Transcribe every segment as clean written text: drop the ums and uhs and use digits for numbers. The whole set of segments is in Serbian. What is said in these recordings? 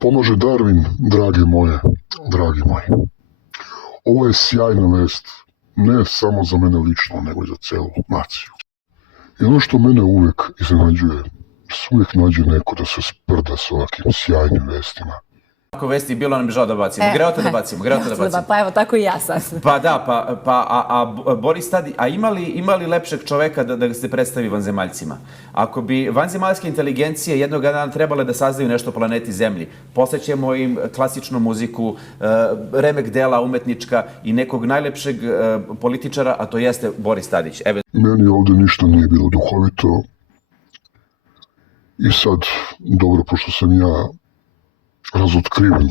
Pomaže Darwin, drage moje, dragi moji. Ovo je sjajna vest, ne samo za mene lično, nego i za celu naciju. I ono što mene uvek iznenađuje, uvijek nađe neko da se sprda s ovakvim sjajnim vestima. Ako vesti bilo nam bi žao da bacimo. Greota da bacimo, greota da bacimo. Pa evo, tako i ja sad. Pa da, a Boris Tadić, a ima li lepšeg čoveka da se predstavi vanzemaljcima? Ako bi vanzemaljske inteligencije jednog dana trebale da saznaju nešto o planeti Zemlji, posvećemo im klasičnu muziku, remek dela umetnička i nekog najlepšeg političara, a to jeste Boris Tadić. Meni ovde ništa nije bilo duhovito i sad, dobro, pošto sam ja razotkriven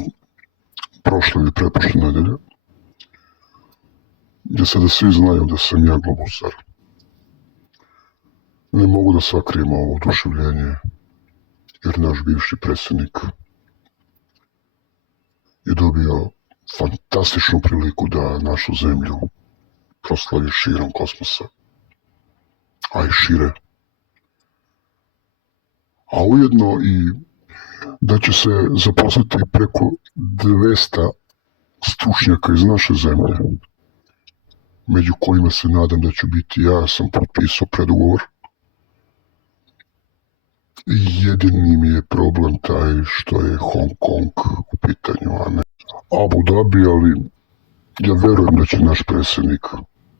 prošle ili preprošle nedelje, gdje sada svi znaju da sam ja globusar. Ne mogu da sakrijem ovo oduševljenje, jer naš bivši predsjednik je dobio fantastičnu priliku da našu zemlju proslavi širom kosmosa, a i šire. A ujedno i da će se zaposliti preko 200 stručnjaka iz naše zemlje, među kojima se nadam da ću biti ja. Sam potpisao predugovor. Jedini mi je problem taj što je Hong Kong u pitanju, a ne Abu Dhabi, ali ja verujem da će naš predsjednik,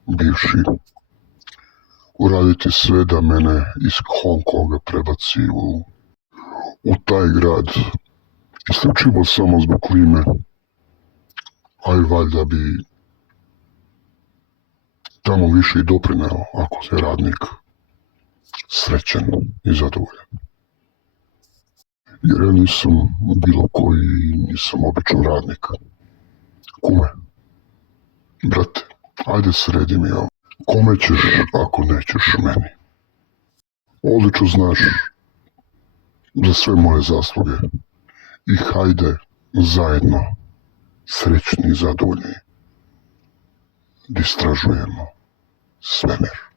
bivši, uraditi sve da mene iz Hong Konga prebaci u taj grad, isključivo samo zbog klime, a i valjda bi tamo više i doprineo ako je radnik srećan i zadovoljan. Jer ja nisam bilo koji, nisam običan radnik. Kume, brate, ajde sredi mi ovo. Kome ćeš ako nećeš meni? Odlično znaš za sve moje zasluge i hajde zajedno, srećni i zadovoljni, da istražujemo svemir.